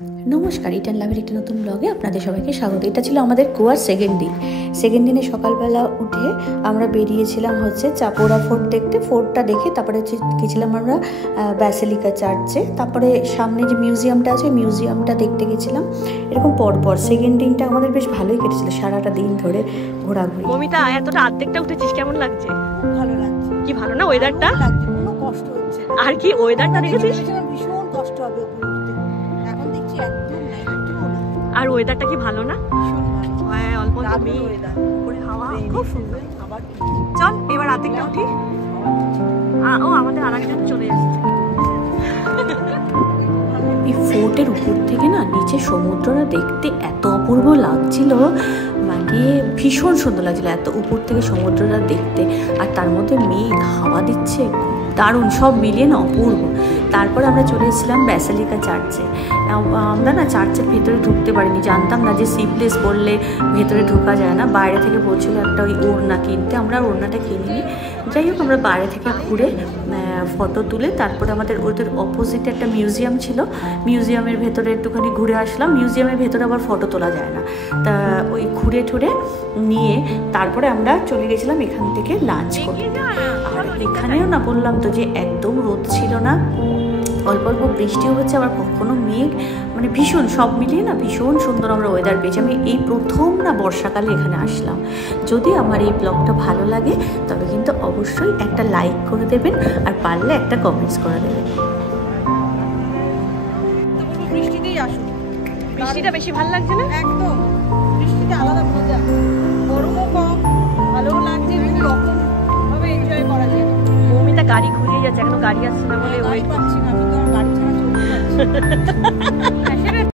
নমস্কার, ইটান লাভের একটি নতুন ব্লগে আপনাদের সবাইকে স্বাগত। এটা ছিল আমাদের গোয়ার সেকেন্ড দিনে সকালবেলা উঠে আমরা বেরিয়েছিলাম হচ্ছে চাপোরা ফোর্ট দেখতে। ফোর্টটা দেখে তারপরে হচ্ছে গেছিলাম আমরা ব্যাসিলিকা চার্চে, তারপরে সামনে যে মিউজিয়ামটা আছে মিউজিয়ামটা দেখতে গেছিলাম। এরকম পরপর সেকেন্ড দিনটা আমাদের বেশ ভালোই কেটেছিল, সারাটা দিন ধরে ঘোরাঘুরি। মমিতা, এতটা অর্ধেকটা উঠেছিস, কেমন লাগছে? ভালো লাগছে। কি ভালো না ওয়েদারটা? কোনো কষ্ট হচ্ছে না। আর কি ওয়েদারটা দেখেছিস? ভীষণ কষ্ট হবে উপরে উঠতে, এখন দেখছি একদম নাই, একটুও না। আর ওয়েদারটা কি ভালো না? ভীষণ ভালো। হ্যাঁ, অল্প দারুণ জমি, ওয়েদার। উপরে হাওয়া রেইনি খুব সুন্দর। সিজন, আবার চল এবার অর্ধেকটা উঠি। ও আমাদের আরেকজন চলে এসেছে। এই ফোর্টের উপর থেকে না নিচে সমুদ্রটা দেখতে এত অপূর্ব লাগছিল, মানে ভীষণ সুন্দর লাগছিল এত উপর থেকে সমুদ্রটা দেখতে। আর তার মধ্যে মেঘ হাওয়া দিচ্ছে, দারুণ, সব মিলিয়ে না অপূর্ব। তারপর আমরা চলে এসেছিলাম ব্যাসিলিকা চার্চে। আমরা না চার্চের ভেতরে ঢুকতে পারিনি, জানতাম না যে সিপ্লেস পড়লে ভেতরে ঢোকা যায় না। বাইরে থেকে বলছিল একটা ওই ওড়না কিনতে, আমরা ওড়নাটা কিনিনি। যাই হোক, আমরা বাইরে থেকে ঘুরে ফটো তুলে তারপরে আমাদের ওদের অপোজিটে একটা মিউজিয়াম ছিল, মিউজিয়ামের ভেতরে একটুখানি ঘুরে আসলাম। মিউজিয়ামের ভেতরে আবার ফটো তোলা যায় না, তা ওই ঘুরে ঠুরে নিয়ে তারপরে আমরা চলে গেছিলাম এখান থেকে লাঞ্চ করতে। আর এখানেও না বললাম তো যে একদম রোদ ছিল না, অল্প অল্প বৃষ্টিও হচ্ছে, আবার কখনো মেঘ, মানে ভীষণ সব মিলিয়ে না ভীষণ সুন্দর আমরা ওয়েদার পেয়েছি। আমি এই প্রথম না বর্ষাকালে এখানে আসলাম। যদি আমার এই ব্লগটা ভালো লাগে তবে কিন্তু অবশ্যই একটা লাইক করে দেবেন, আর পারলে একটা কমেন্টস করে দেবেন। বৃষ্টিতেই আসুন। বৃষ্টিটা বেশি ভালো লাগছে না? একদম, বৃষ্টিতে আলাদা মজা, গরমও কম, ভালোও লাগছে, দুই রকম ভাবে এনজয় করা যায়। মমিতা গাড়ি ঘুরিয়ে যাচ্ছে, এখনো গাড়ি আসছে না বলে গাড়ি পাচ্ছি না, আমি তো আর গাড়ি ছাড়া চলতে পারছি না।